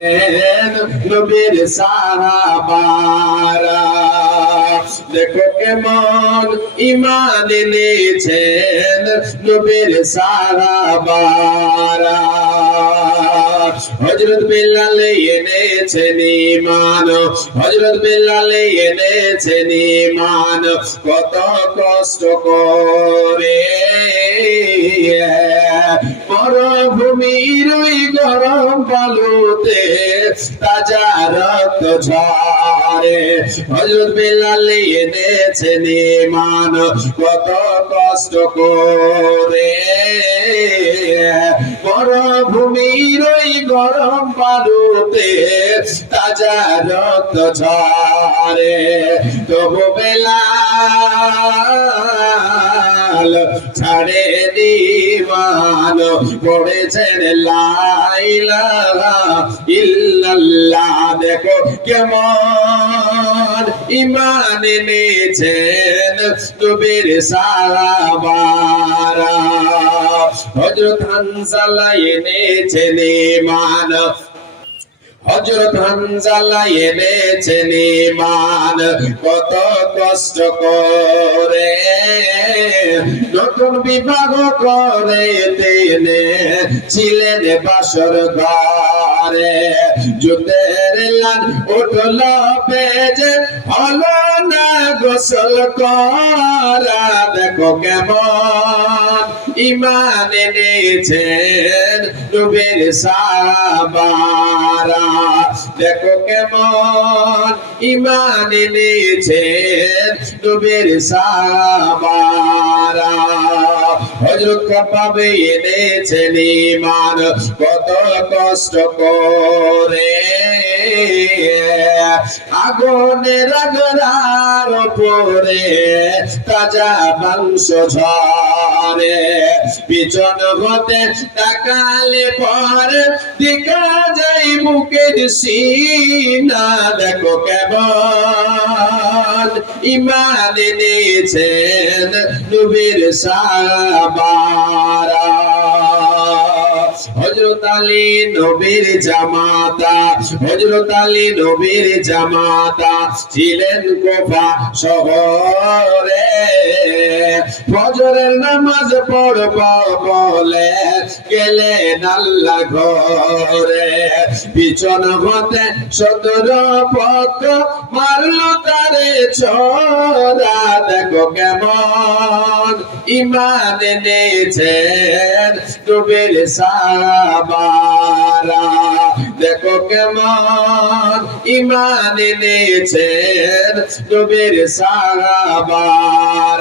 নবীর সাহাবারা দেখো কেমন ঈমান এনেছেন নবীর সাহাবারা। হযরত বিল্লাল এনেছেন ঈমান, হযরত বিল্লাল এনেছেন ঈমান কত কষ্ট করে। মরুভূমির ওই গরম বালুতে তাজা রক্ত ঝরে। হযরত বিল্লাল এনেছেন ঈমান কত কষ্ট করে। মরুভূমির ওই গরম বালুতে তাজা রক্ত ঝরে। তবু বেলাল ছাড়েনি ঈমান, পড়েছেন লা ইলাহা ইল্লাল্লাহ। দেখো কেমন ঈমান এনেছেন নবীর সাহাবারা। হযরত হানজালা এনেছেন ঈমান, হযরত হানজালা এনেছেন ঈমান কত কষ্ট করে। নতুন বিবাহ করে তিনি ছিলেন বাসর ঘরে। যুদ্ধের লান উঠল বেজে, হলো না গোসল করা। দেখো কেমন ঈমান এনেছেন নবীর সাহাবারা। দেখো কেমন ঈমান এনেছেন নবীর সাহাবারা। হযরত খাব্বাব এনেছেন ঈমান কত কষ্ট করে। আগুনের আগরার উপরে তাজা মাংস ঝরে। পিছন হতে তাকালে পরে দেখা যায় বুকের সিনা। দেখো কেমন ঈমান এনেছেন নবীর সাহাবারা। হযরত আলী নবীর জামাতা, হযরত আলী নবীর জামাতা ছিলেন কুফা শহরে। ফজরের নামাজ পড়ব বলে গেলেন আল্লাহর ঘরে। পিছন হতে 17 পথ মারলো তারে ছোরা। দেখো কেমন ঈমান এনেছেন নবীর সাহাবারা। দেখো কেমন ঈমান এনেছেন নবীর সাহাবারা।